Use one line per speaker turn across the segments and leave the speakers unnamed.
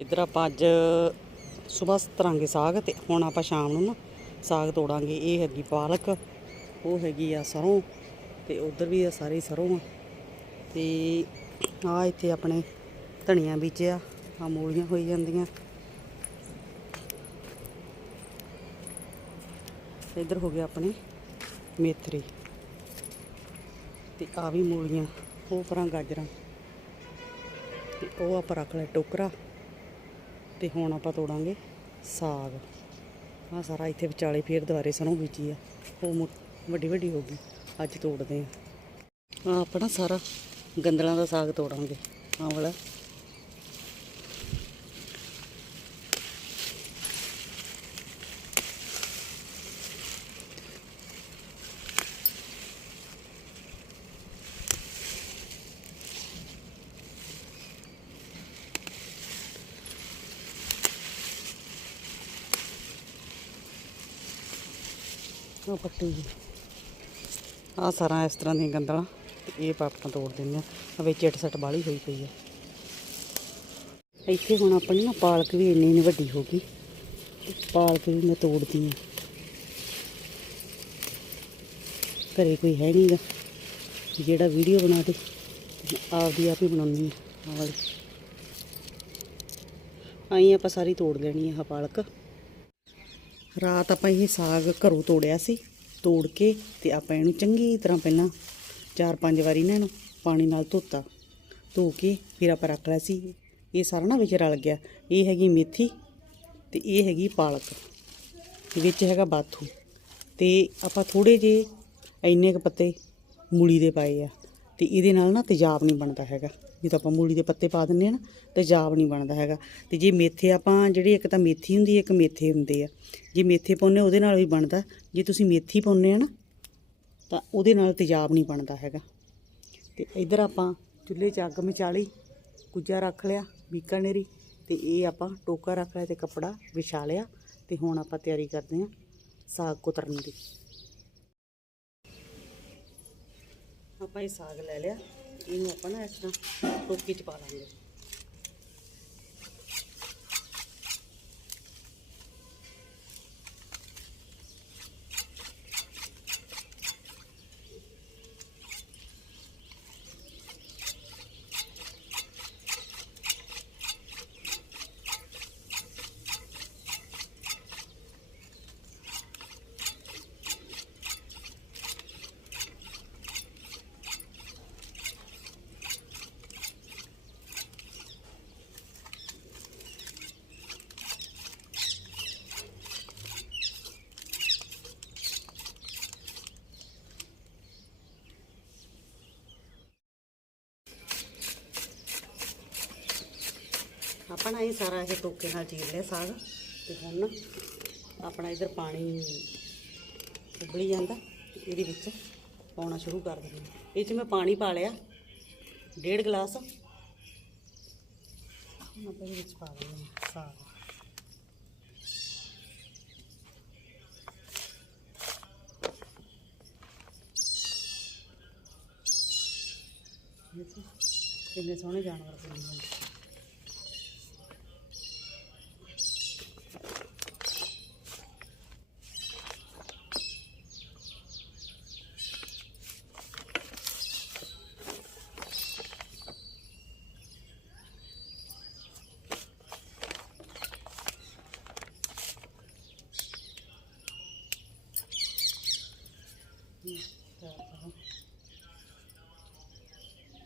ਇੱਧਰ ਆਪਾਂ ਅੱਜ ਸਵੇਰ ਤਰਾਂਗੇ ਸਾਗ ਤੇ ਹੁਣ ਆਪਾਂ ਸ਼ਾਮ ਨੂੰ ਨਾ ਸਾਗ ਤੋੜਾਂਗੇ। ਇਹ ਹੈਗੀ ਪਾਲਕ, ਉਹ ਹੈਗੀ ਆ ਸਰੋਂ ਤੇ ਉਧਰ ਵੀ ਆ ਸਾਰੀ ਸਰੋਂ ਆ। ਤੇ ਆ ਇੱਥੇ ਆਪਣੇ ਧਨੀਆ ਬੀਜਿਆ ਆ ਮੂਲੀਆਂ ਹੋਈ ਜਾਂਦੀਆਂ। ਤੇ ਇੱਧਰ ਹੋ ਗਿਆ ਆਪਣੇ ਮੇਥਰੀ ਤੇ ਆ ਵੀ ਮੂਲੀਆਂ, ਉਹ ਪਰਾਂ ਗਾਜਰਾਂ ਤੇ ਉਹ ਆਪਾਂ ਰੱਖ ਲਿਆ ਟੋਕਰਾ। ਤੇ ਹੁਣ ਆਪਾਂ ਤੋੜਾਂਗੇ ਸਾਗ। ਆ ਸਾਰਾ ਇੱਥੇ ਵਿਚਾਲੇ ਫੇਰ ਦੁਬਾਰੇ ਸਰੋਂ ਬੀਜੀ ਆ। ਉਹ ਵੱਡੀ ਵੱਡੀ ਹੋ ਗਈ। ਅੱਜ ਤੋੜਦੇ ਆ। ਆ ਆਪਣਾ ਸਾਰਾ ਗੰਦਲਾਂ ਦਾ ਸਾਗ ਤੋੜਾਂਗੇ। ਆਹ ਵਾਲਾ ਉਹ ਪੱਟੀ ਜੀ। ਆ ਸਾਰਾ ਇਸ ਤਰ੍ਹਾਂ ਦੀਆਂ ਗੰਦਲਾਂ, ਇਹ ਪਾਪਾਂ ਤੋੜ ਦਿੰਦੇ ਆ ਵਿੱਚ ਇੱਟ ਸੱਟ ਬਾਲੀ ਹੋਈ ਪਈ ਆ। ਇੱਥੇ ਹੁਣ ਆਪਣੀ ਨਾ ਪਾਲਕ ਵੀ ਇੰਨੀ ਇੰਨੀ ਵੱਡੀ ਹੋ ਗਈ। ਪਾਲਕ ਵੀ ਮੈਂ ਤੋੜਦੀ ਆ ਘਰੇ ਕੋਈ ਹੈ ਨਹੀਂਗਾ ਜਿਹੜਾ ਵੀਡੀਓ ਬਣਾ ਦੇ ਆਪਦੀ ਆਪ ਹੀ ਬਣਾਉਣੀ ਆ ਆਹ ਵਾਲੀ। ਆਈ ਆਪਾਂ ਸਾਰੀ ਤੋੜ ਲੈਣੀ ਆ ਆਹ ਪਾਲਕ। ਰਾਤ ਆਪਾਂ ਇਹ ਸਾਗ ਘਰੋਂ ਤੋੜਿਆ ਸੀ, ਤੋੜ ਕੇ ਤੇ ਆਪਾਂ ਇਹਨੂੰ ਚੰਗੀ ਤਰ੍ਹਾਂ ਪਹਿਲਾਂ ਚਾਰ ਪੰਜ ਵਾਰੀ ਨਾ ਇਹਨੂੰ ਪਾਣੀ ਨਾਲ ਧੋਤਾ, ਧੋ ਕੇ ਫਿਰ ਆਪਾਂ ਰੱਖ ਲਿਆ ਸੀ। ਇਹ ਸਾਰਾ ਨਾ ਵਿੱਚ ਰਲ ਗਿਆ। ਇਹ ਹੈਗੀ ਮੇਥੀ ਤੇ ਇਹ ਹੈਗੀ ਪਾਲਕ ਵਿੱਚ ਹੈਗਾ ਬਾਥੂ। ਤੇ ਆਪਾਂ ਥੋੜੇ ਜੇ ਇੰਨੇ ਕੁ ਪੱਤੇ ਮੂਲੀ ਦੇ ਪਾਏ ਆ ਤੇ ਇਹਦੇ ਨਾਲ ਨਾ ਤੇਜ਼ਾਬ ਨਹੀਂ ਬਣਦਾ ਹੈਗਾ। ਜੇ ਤਾਂ ਆਪਾਂ ਮੂਲੀ ਦੇ ਪੱਤੇ ਪਾ ਦਿੰਨੇ ਆ ਨਾ ਤੇਜ਼ਾਬ ਨਹੀਂ ਬਣਦਾ ਹੈਗਾ। ਤੇ ਜੇ ਮੇਥੇ ਆਪਾਂ ਜਿਹੜੀ ਇੱਕ ਤਾਂ ਮੇਥੀ ਹੁੰਦੀ ਹੈ, ਇੱਕ ਮੇਥੇ ਹੁੰਦੇ ਆ। ਜੇ ਮੇਥੇ ਪਾਉਨੇ ਉਹਦੇ ਨਾਲ ਵੀ ਬਣਦਾ। ਜੇ ਤੁਸੀਂ ਮੇਥੀ ਪਾਉਨੇ ਆ ਨਾ, ਤਾਂ ਉਹਦੇ ਨਾਲ ਤੇਜ਼ਾਬ ਨਹੀਂ ਬਣਦਾ ਹੈਗਾ। ਤੇ ਇਧਰ ਆਪਾਂ ਚੁੱਲ੍ਹੇ 'ਚ ਅੱਗ ਮਚਾਲੀ, ਕੁੱਜਾ ਰੱਖ ਲਿਆ ਬੀਕਾਨੇਰੀ ਤੇ ਇਹ ਆਪਾਂ ਟੋਕਾ ਰੱਖ ਲਿਆ ਤੇ ਕੱਪੜਾ ਵਿਛਾ ਲਿਆ, ਤੇ ਹੁਣ ਆਪਾਂ ਤਿਆਰੀ ਕਰਦੇ ਹਾਂ ਸਾਗ ਕੁਤਰਨ ਦੀ। ਆਪਾਂ ਇਹ ਸਾਗ ਲੈ ਲਿਆ। ਇਹਨੂੰ ਆਪਾਂ ਨਾ ਇਸ ਤਰ੍ਹਾਂ ਆਪਣਾ ਇਹ ਸਾਰਾ ਇਹ ਟੋਕੇ ਨਾਲ ਚੀਰ ਲਿਆ ਸਾਗ ਤੇ ਹੁਣ ਨਾ ਆਪਣਾ ਇਧਰ ਪਾਣੀ ਉਬਲੀ ਜਾਂਦਾ ਤੇ ਇਹਦੇ ਵਿੱਚ ਪਾਉਣਾ ਸ਼ੁਰੂ ਕਰ ਦਿੰਦੇ ਹਾਂ। ਇਹ 'ਚ ਮੈਂ ਪਾਣੀ ਪਾ ਲਿਆ, ਡੇਢ ਗਲਾਸ। ਹੁਣ ਆਪਾਂ ਇਹਦੇ ਵਿੱਚ ਪਾ ਦਿੰਦੇ ਹਾਂ ਸਾਗ ਦੇਖੋ, ਕਿੰਨੇ ਸੋਹਣੇ ਜਾਨਵਰ ਬਣੇ ਹੋਏ ਨੇ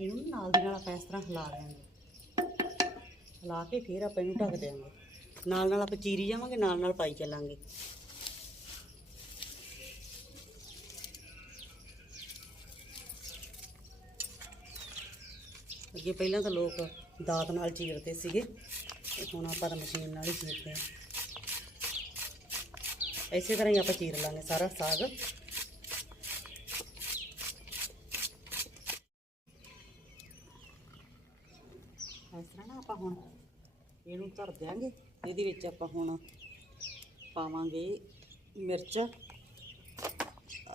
ਇਹਨੂੰ ਨਾ ਨਾਲ ਦੀ ਨਾਲ ਆਪਾਂ ਇਸ ਤਰ੍ਹਾਂ ਹਿਲਾ ਦਿਆਂਗੇ। ਹਿਲਾ ਕੇ ਫਿਰ ਆਪਾਂ ਇਹਨੂੰ ਢੱਕ ਦਿਆਂਗੇ। ਨਾਲ ਨਾਲ ਆਪਾਂ ਚੀਰੀ ਜਾਵਾਂਗੇ, ਨਾਲ ਨਾਲ ਪਾਈ ਚੱਲਾਂਗੇ। ਅੱਗੇ ਪਹਿਲਾਂ ਤਾਂ ਲੋਕ ਦਾਤ ਨਾਲ ਚੀਰਦੇ ਸੀਗੇ ਹੁਣ ਆਪਾਂ ਤਾਂ ਮਸ਼ੀਨ ਨਾਲ ਹੀ ਚੀਰਦੇ ਹਾਂ। ਇਸੇ ਤਰ੍ਹਾਂ ਹੀ ਆਪਾਂ ਚੀਰ ਲਾਂਗੇ ਸਾਰਾ ਸਾਗ। ਹੁਣ ਇਹਨੂੰ ਧਰ ਦਿਆਂਗੇ। ਇਹਦੇ ਵਿੱਚ ਆਪਾਂ ਹੁਣ ਪਾਵਾਂਗੇ ਮਿਰਚ,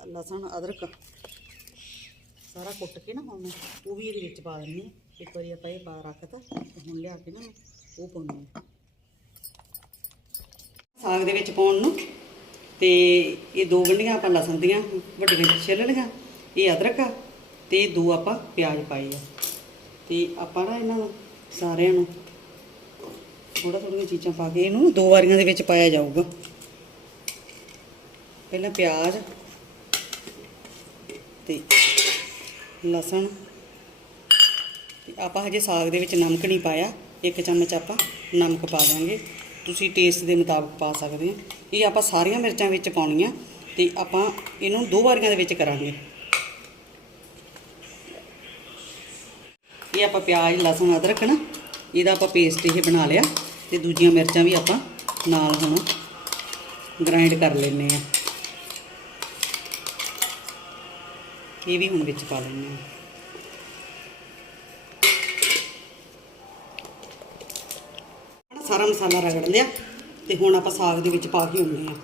ਲਸਣ, ਅਦਰਕ। ਸਾਰਾ ਕੁੱਟ ਕੇ ਨਾ ਹੁਣ ਮੈਂ ਉਹ ਵੀ ਇਹਦੇ ਵਿੱਚ ਪਾ ਦਿੰਦੀ ਹਾਂ ਇੱਕ ਵਾਰੀ ਆਪਾਂ ਇਹ ਪਾ ਰੱਖਤਾ ਤੇ ਹੁਣ ਲਿਆ ਕੇ ਨਾ ਉਹ ਪਾਉਣੀ ਆ। ਸਾਗ ਦੇ ਵਿੱਚ ਪਾਉਣ ਨੂੰ ਤੇ ਇਹ ਦੋ ਗੰਢੀਆਂ ਆਪਾਂ ਲਸਣ ਦੀਆਂ ਵੱਡੀਆਂ ਵਿੱਚ ਛਿੱਲ ਲਈਆਂ, ਇਹ ਅਦਰਕ ਆ ਤੇ ਦੋ ਆਪਾਂ ਪਿਆਜ਼ ਪਾਏ ਆ। ਤੇ ਆਪਾਂ ਨਾ ਇਹਨਾਂ ਨੂੰ ਸਾਰਿਆਂ ਨੂੰ। ਥੋੜਾ ਥੋੜੀਆਂ ਚੀਜ਼ਾਂ ਪਾ ਕੇ ਇਹਨੂੰ ਦੋ ਵਾਰੀਆਂ ਦੇ ਵਿੱਚ ਪਾਇਆ ਜਾਊਗਾ। ਪਹਿਲਾਂ ਪਿਆਜ਼ ਤੇ ਲਸਣ ਤੇ ਆਪਾਂ ਹਜੇ ਸਾਗ ਦੇ ਵਿੱਚ ਨਮਕ ਨਹੀਂ ਪਾਇਆ। ਇੱਕ ਚਮਚ ਆਪਾਂ ਨਮਕ ਪਾ ਦਾਂਗੇ। ਤੁਸੀਂ ਟੇਸਟ ਦੇ ਮੁਤਾਬਕ ਪਾ ਸਕਦੇ ਹੋ। ਇਹ ਆਪਾਂ ਸਾਰੀਆਂ ਮਿਰਚਾਂ ਵਿੱਚ ਪਾਉਣੀਆਂ ਤੇ ਆਪਾਂ ਇਹਨੂੰ ਦੋ ਵਾਰੀਆਂ ਦੇ ਵਿੱਚ ਕਰਾਂਗੇ। ਇਹ ਆਪਾਂ ਪਿਆਜ਼, ਲਸਣ, ਅਦਰਕ ਨਾ ਇਹਦਾ ਆਪਾਂ ਪੇਸਟ ਇਹ ਬਣਾ ਲਿਆ ਤੇ ਦੂਜੀਆਂ ਮਿਰਚਾਂ ਵੀ ਆਪਾਂ ਨਾਲ ਹੁਣ ਗ੍ਰਾਈਂਡ ਕਰ ਲੈਣੇ ਆ ਇਹ ਵੀ ਹੁਣ ਵਿੱਚ ਪਾ ਲੈਣੇ ਆ ਸਾਰਾ ਮਸਾਲਾ ਰਗੜ ਲਿਆ ਤੇ ਹੁਣ ਆਪਾਂ ਸਾਗ ਦੇ ਵਿੱਚ ਪਾ ਕੇ ਹੁੰਦੇ ਆ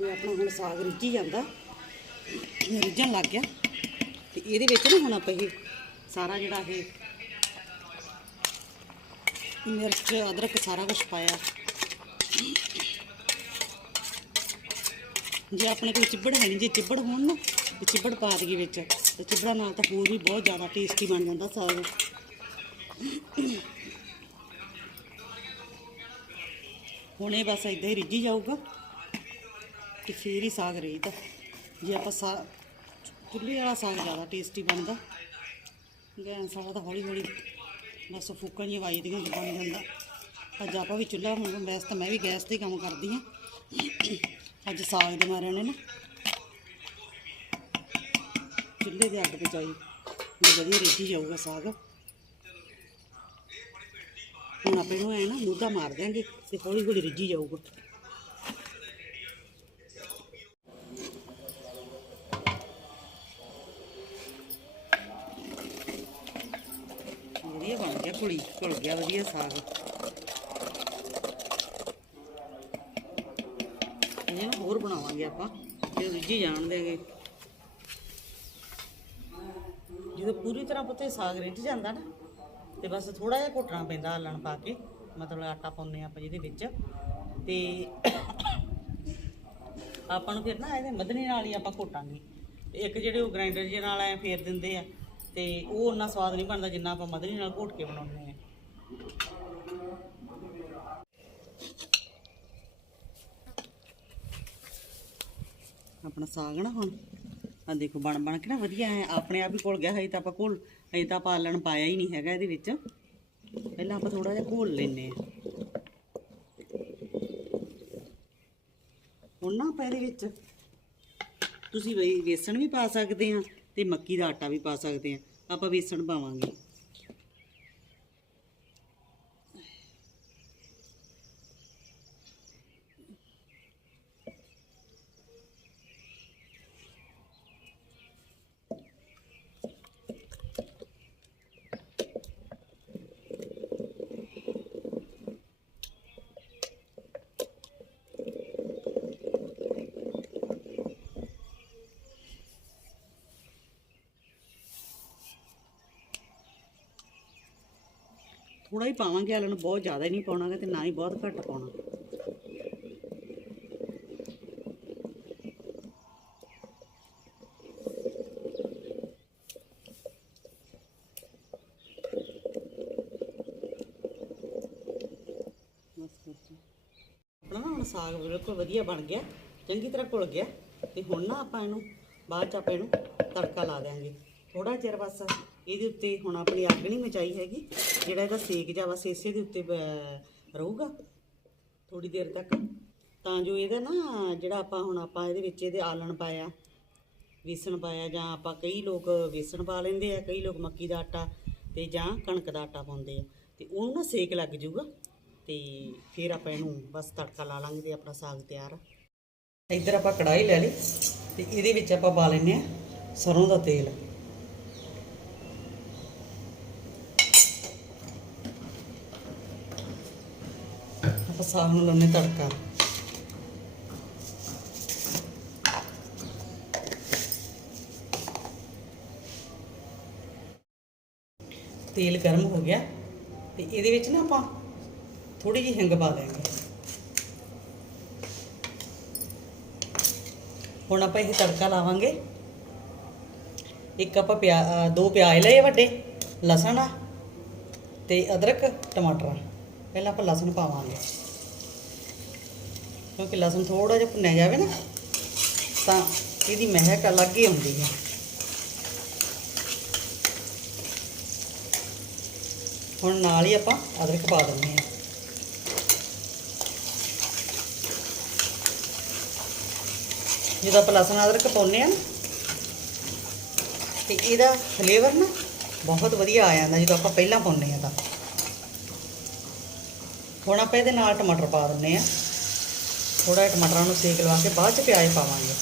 ਇਹ ਆਪਣਾ ਹੁਣ ਸਾਗ ਰਿੱਝੀ ਜਾਂਦਾ। ਰਿੱਝਣ ਲੱਗ ਗਿਆ। ਤੇ ਇਹਦੇ ਵਿੱਚ ਨਾ ਹੁਣ ਆਪਾਂ ਇਹ ਸਾਰਾ ਜਿਹੜਾ ਇਹ ਮਿਰਚ, ਅਦਰਕ ਸਾਰਾ ਕੁਝ ਪਾਇਆ। ਜੇ ਆਪਣੇ ਕੋਲ ਚਿੱਬੜ ਹੈ ਨਹੀਂ ਜੇ ਚਿੱਬੜ ਹੋਣ ਨਾ, ਤੇ ਚਿੱਬੜ ਪਾ ਦਈਏ ਵਿੱਚ। ਤੇ ਚਿੱਬੜਾਂ ਨਾਲ ਤਾਂ ਹੋਰ ਵੀ ਬਹੁਤ ਜ਼ਿਆਦਾ ਟੇਸਟੀ ਬਣ ਜਾਂਦਾ ਸਾਗ ਹੁਣ ਇਹ ਬਸ ਇਦਾਂ ਹੀ ਰਿੱਝੀ ਜਾਊਗਾ, ਤੇ ਫੇਰ ਹੀ ਸਾਗ ਰਹੀਦਾ ਜੇ ਆਪਾਂ ਸਾ ਚੁੱਲ੍ਹੇ ਵਾਲਾ ਸਾਗ ਜ਼ਿਆਦਾ ਟੇਸਟੀ ਬਣਦਾ। ਗੈਸ ਵਾਲਾ ਤਾਂ ਹੌਲੀ ਹੌਲੀ ਬਸ ਫੂਕਾਂ ਜਿਹੀਆਂ ਵੱਜਦੀਆਂ ਤੇ ਬਣ ਜਾਂਦਾ। ਅੱਜ ਆਪਾਂ ਵੀ ਚੁੱਲ੍ਹਾ ਹੁਣ ਵੈਸੇ ਤਾਂ ਮੈਂ ਵੀ ਗੈਸ ਤੇ ਕੰਮ ਕਰਦੀ ਹਾਂ। ਅੱਜ ਸਾਗ ਦੇ ਮਾਰਿਆਂ ਨੇ ਨਾ। ਚੁੱਲ੍ਹੇ ਦੇ ਅੱਗ ਬਚਾਈ ਵੀ ਵਧੀਆ ਰਿੱਝੀ ਜਾਊਗਾ ਸਾਗ। ਹੁਣ ਆਪਾਂ ਇਹਨੂੰ ਐ ਨਾ ਮੁੱਦਾ ਮਾਰ ਦਿਆਂਗੇ ਤੇ ਹੌਲੀ ਹੌਲੀ ਰਿੱਝੀ ਜਾਊਗਾ। ਵਧੀਆ ਘੁਲ ਗਿਆ ਵਧੀਆ ਸਾਗ। ਇਹਨੂੰ ਹੋਰ ਬਣਾਵਾਂਗੇ ਆਪਾਂ ਇਹ ਰਿੱਝੀ ਜਾਣ ਦੇਗੇ। ਜਦੋਂ ਪੂਰੀ ਤਰ੍ਹਾਂ ਪੁੱਤੇ ਸਾਗ ਰਿੱਝ ਜਾਂਦਾ ਨਾ, ਤੇ ਬਸ ਥੋੜਾ ਜਿਹਾ ਘੁੱਟਣਾ ਪੈਂਦਾ ਹਲਣ ਪਾ ਕੇ, ਮਤਲਬ ਆਟਾ ਪਾਉਂਦੇ ਆਪਾਂ ਜਿਹਦੇ ਵਿੱਚ। ਤੇ ਆਪਾਂ ਨੂੰ ਫਿਰ ਨਾ ਇਹਦੇ ਮਧਨੀ ਨਾਲ ਹੀ ਆਪਾਂ ਘੋਟਾਂਗੇ। ਤੇ ਇੱਕ ਜਿਹੜੇ ਉਹ ਗ੍ਰਾਈਂਡਰ ਜਿਹੇ ਨਾਲ ਐ ਫੇਰ ਦਿੰਦੇ ਆ ਤੇ ਉਹ ਉਹਨਾਂ ਸਵਾਦ ਨਹੀਂ ਬਣਦਾ ਜਿੰਨਾ ਆਪਾਂ ਮਧਰੀ ਨਾਲ ਘੋਟ ਕੇ ਬਣਾਉਂਦੇ ਆ ਆਪਣਾ ਸਾਗ ਨਾ ਹੁਣ। ਆ ਦੇਖੋ, ਬਣ ਬਣ ਕੇ ਨਾ ਵਧੀਆ ਹੈ। ਆਪਣੇ ਆਪ ਹੀ ਘੁਲ ਗਿਆ ਹੈ ਤਾਂ ਆਪਾਂ ਘੋਲ ਹਜੇ ਤਾਂ ਪਾਲਣ ਪਾਇਆ ਹੀ ਨਹੀਂ ਹੈਗਾ ਇਹਦੇ ਵਿੱਚ। ਪਹਿਲਾਂ ਆਪਾਂ ਥੋੜਾ ਜਿਹਾ ਘੋਲ ਲੈਨੇ ਆ ਹੁਣ ਨਾ ਆਪਾਂ ਇਹਦੇ ਵਿੱਚ ਤੁਸੀਂ ਬਈ ਵੇਸਣ ਵੀ ਪਾ ਸਕਦੇ ਆ ਤੇ ਮੱਕੀ ਦਾ ਆਟਾ ਵੀ ਪਾ ਸਕਦੇ ਆ ਆਪਾਂ ਵੇਸਣ ਪਾਵਾਂਗੇ। ਥੋੜਾ ਹੀ ਪਾਵਾਂਗੇ ਹਾਲਾਂ ਨੂੰ ਬਹੁਤ ਜ਼ਿਆਦਾ ਹੀ ਨਹੀਂ ਪਾਉਣਾਗਾ ਤੇ ਨਾ ਹੀ ਬਹੁਤ ਘੱਟ ਪਾਉਣਾ। ਆਪਣਾ ਨਾ ਹੁਣ ਸਾਗ ਬਿਲਕੁਲ ਵਧੀਆ ਬਣ ਗਿਆ, ਚੰਗੀ ਤਰ੍ਹਾਂ ਘੁਲ ਗਿਆ ਤੇ ਹੁਣ ਨਾ ਆਪਾਂ ਇਹਨੂੰ, ਬਾਅਦ ਚ ਆਪਾਂ ਇਹਨੂੰ ਤੜਕਾ ਲਾ ਦਿਆਂਗੇ। ਥੋੜਾ ਚਿਰ ਬਸ ਇਹਦੇ ਉੱਤੇ ਹੁਣ ਆਪਣੀ ਅੱਗ ਨਹੀਂ ਮਚਾਈ ਹੈਗੀ, ਜਿਹੜਾ ਇਹਦਾ ਸੇਕ ਜਾ ਬਸ ਇਸੇ ਦੇ ਉੱਤੇ ਬ- ਰਹੂਗਾ ਥੋੜੀ ਦੇਰ ਤੱਕ। ਤਾਂ ਜੋ ਇਹਦਾ ਨਾ ਜਿਹੜਾ ਆਪਾਂ ਹੁਣ ਆਪਾਂ ਇਹਦੇ ਵਿੱਚ ਇਹਦੇ ਆਲਣ ਪਾਇਆ, ਵੇਸਣ ਪਾਇਆ, ਜਾਂ ਆਪਾਂ ਕਈ ਲੋਕ ਵੇਸਣ ਪਾ ਲੈਂਦੇ ਆ, ਕਈ ਲੋਕ ਮੱਕੀ ਦਾ ਆਟਾ ਤੇ ਜਾਂ ਕਣਕ ਦਾ ਆਟਾ ਪਾਉਂਦੇ ਆ, ਤੇ ਉਹਨੂੰ ਨਾ ਸੇਕ ਲੱਗ ਜਾਊਗਾ ਤੇ ਫਿਰ ਆਪਾਂ ਇਹਨੂੰ ਬਸ ਤੜਕਾ ਲਾ ਲਾਂਗੇ ਤੇ ਆਪਣਾ ਸਾਗ ਤਿਆਰ ਆ। ਇੱਧਰ ਆਪਾਂ ਕੜਾਈ ਲੈ ਲਈ ਤੇ ਇਹਦੇ ਵਿੱਚ ਆਪਾਂ ਪਾ ਲੈਨੇ ਆ ਸਰੋਂ ਦਾ ਤੇਲ। ਸਾਗ ਨੂੰ ਲਾਉਣੇ ਤੜਕਾ। ਤੇਲ ਗਰਮ ਹੋ ਗਿਆ ਤੇ ਇਹਦੇ ਵਿੱਚ ਨਾ ਆਪਾਂ ਥੋੜੀ ਜਿਹੀ ਹਿੰਗ ਪਾ ਦੇਵਾਂਗੇ ਹੁਣ ਆਪਾਂ ਇਹ ਤੜਕਾ ਲਾਵਾਂਗੇ। ਇੱਕ ਆਪਾਂ ਪਿਆ ਦੋ ਪਿਆਜ਼ ਲਏ ਵੱਡੇ, ਲਸਣ ਆ ਤੇ ਅਦਰਕ, ਟਮਾਟਰ ਆ। ਪਹਿਲਾਂ ਆਪਾਂ ਲਸਣ ਪਾਵਾਂਗੇ। ਕਿਉਂਕਿ ਲਸਣ ਥੋੜਾ ਜਿਹਾ ਭੁੰਨਿਆ ਜਾਵੇ ਨਾ, ਤਾਂ ਇਹਦੀ ਮਹਿਕ ਅਲੱਗ ਹੀ ਆਉਂਦੀ ਹੈ। ਹੁਣ ਨਾਲ ਹੀ ਆਪਾਂ ਅਦਰਕ ਪਾ ਦਿੰਦੇ ਹਾਂ। ਜਦੋਂ ਆਪਾਂ ਲਸਣ ਅਦਰਕ ਪਾਉਂਦੇ ਆ ਨਾ, ਤੇ ਇਹਦਾ ਫਲੇਵਰ ਨਾ ਬਹੁਤ ਵਧੀਆ ਆ ਜਾਂਦਾ, ਜਦੋਂ ਆਪਾਂ ਪਹਿਲਾਂ ਪਾਉਂਦੇ ਆ ਤਾਂ। ਹੁਣ ਆਪਾਂ ਇਹਦੇ ਨਾਲ ਟਮਾਟਰ ਪਾ ਦਿੰਦੇ ਆ ਥੋੜਾ ਜਿਹਾ ਟਮਾਟਰਾਂ ਨੂੰ ਸੇਕ ਲਵਾ ਕੇ ਬਾਅਦ ਚ ਪਿਆਜ਼ ਪਾਵਾਂਗੇ।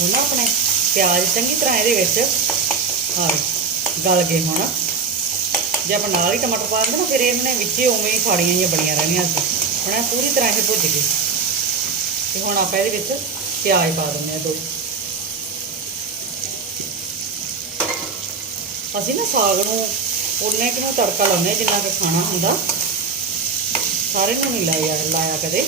ਹੁਣ ਆਪਣੇ ਪਿਆਜ਼ ਚੰਗੀ ਤਰ੍ਹਾਂ ਇਹਦੇ ਵਿੱਚ ਆ ਗਲ ਗਏ ਹੁਣ। ਜੇ ਆਪਾਂ ਨਾਲ ਹੀ ਟਮਾਟਰ ਪਾ ਦਿੰਦੇ ਨਾ, ਫਿਰ ਇਹਨੇ ਵਿੱਚੇ ਉਵੇਂ ਹੀ ਫਾੜੀਆਂ ਜਿਹੀਆਂ ਬਣੀਆਂ ਰਹਿਣੀਆਂ ਸੀ ਹੁਣ ਇਹ ਪੂਰੀ ਤਰ੍ਹਾਂ ਇਹ ਭੁੱਜ ਗਏ। ਤੇ ਹੁਣ ਆਪਾਂ ਇਹਦੇ ਵਿੱਚ ਪਿਆਜ਼ ਪਾ ਦਿੰਦੇ ਆ ਦੋ। ਅਸੀਂ ਨਾ ਸਾਗ ਨੂੰ ਉਨੇ ਕਿ ਨੂੰ ਤੜਕਾ ਲਾਉਂਦੇ ਹਾਂ, ਜਿੰਨਾ ਕਿ ਖਾਣਾ ਹੁੰਦਾ। ਸਾਰੇ ਨੂੰ ਨਹੀਂ ਲਾਇਆ ਲਾਇਆ ਕਦੇ।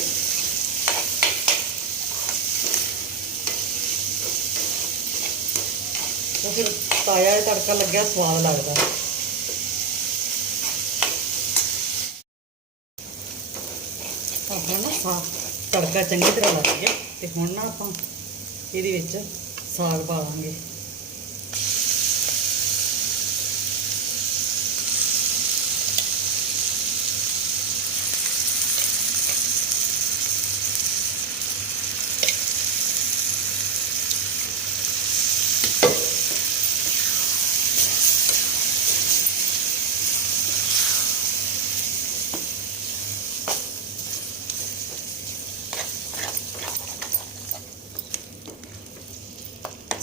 ਉਹ ਫਿਰ ਤਾਜ਼ਾ ਜਿਹਾ ਤੜਕਾ ਲੱਗਿਆ, ਸਵਾਦ ਲੱਗਦਾ। ਆਪਾਂ ਨਾ ਸਾਗ ਤੜਕਾ ਚੰਗੀ ਤਰ੍ਹਾਂ ਲੱਗ ਗਿਆ, ਤੇ ਹੁਣ ਨਾ ਆਪਾਂ ਇਹਦੇ ਵਿੱਚ ਸਾਗ ਪਾ ਦਾਂਗੇ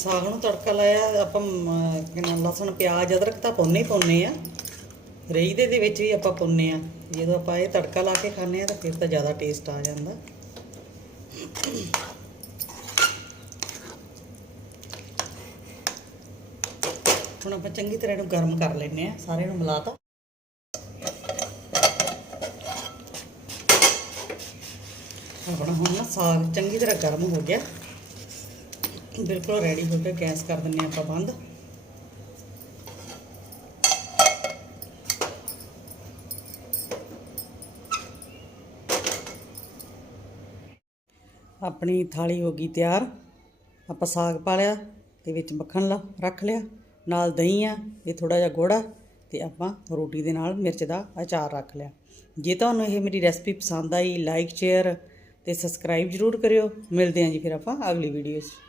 ਸਾਗ ਨੂੰ ਤੜਕਾ ਲਾਇਆ, ਆਪਾਂ ਕਿੰਨਾ ਲਸਣ, ਪਿਆਜ਼, ਅਦਰਕ ਤਾਂ ਪਾਉਣੇ ਹੀ ਪਾਉਣੇ ਆ। ਰਹੀ ਦੇ ਦੇ ਵਿੱਚ ਵੀ ਆਪਾਂ ਪਾਉਣੇ ਆ। ਜਦੋਂ ਆਪਾਂ ਇਹ ਤੜਕਾ ਲਾ ਕੇ ਖਾਂਦੇ ਆ ਤਾਂ ਫਿਰ ਤਾਂ ਜ਼ਿਆਦਾ ਟੇਸਟ ਆ ਜਾਂਦਾ। ਹੁਣ ਆਪਾਂ ਚੰਗੀ ਤਰ੍ਹਾਂ ਇਹਨੂੰ ਗਰਮ ਕਰ ਲੈਨੇ ਆ ਸਾਰੇ ਨੂੰ ਮਿਲਾਤਾ ਆਪਣਾ ਹੁਣ ਨਾ ਸਾਗ ਚੰਗੀ ਤਰ੍ਹਾਂ ਗਰਮ ਹੋ ਗਿਆ। ਬਿਲਕੁਲ ਰੈਡੀ ਹੋ ਗਿਆ ਗੈਸ ਕਰ ਦਿੰਨੇ ਆਪਾਂ ਬੰਦ। ਆਪਣੀ ਥਾਲੀ ਹੋ ਗਈ ਤਿਆਰ। ਆਪਾਂ ਸਾਗ ਪਾ ਲਿਆ ਤੇ ਵਿੱਚ ਮੱਖਣ ਲਾ, ਰੱਖ ਲਿਆ। ਨਾਲ ਦਹੀਂ ਆ, ਇਹ ਥੋੜਾ ਜਿਹਾ ਗੋੜਾ ਤੇ ਆਪਾਂ ਰੋਟੀ ਦੇ ਨਾਲ ਮਿਰਚ ਦਾ ਅਚਾਰ ਰੱਖ ਲਿਆ। ਜੇ ਤੁਹਾਨੂੰ ਇਹ ਮੇਰੀ ਰੈਸਪੀ ਪਸੰਦ ਆਈ ਲਾਈਕ ਸ਼ੇਅਰ ਤੇ ਸਬਸਕ੍ਰਾਈਬ ਜਰੂਰ ਕਰਿਓ। ਮਿਲਦੇ ਹਾਂ ਜੀ ਫਿਰ ਆਪਾਂ ਅਗਲੀ ਵੀਡੀਓ 'ਚ।